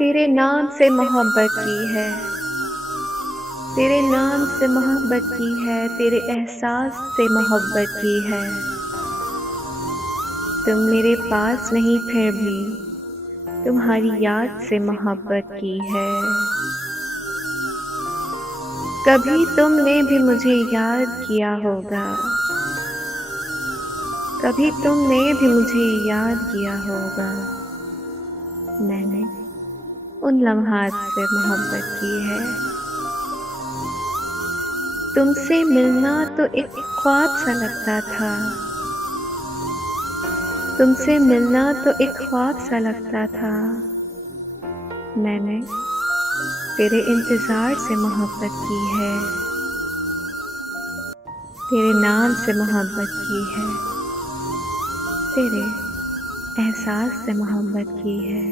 तेरे नाम से मोहब्बत की है, तेरे नाम से मोहब्बत की है, तेरे एहसास से मोहब्बत की है। तुम मेरे पास नहीं फिर भी तुम्हारी याद से मोहब्बत की है। कभी तुमने भी मुझे याद किया होगा, कभी तुमने भी मुझे याद किया होगा। मैंने उन लम्हात से मोहब्बत की है। तुमसे मिलना तो एक ख्वाब सा लगता था, तुमसे मिलना तो एक ख्वाब सा लगता था। मैंने तेरे इंतज़ार से मोहब्बत की है, तेरे नाम से मोहब्बत की है, तेरे एहसास से मोहब्बत की है।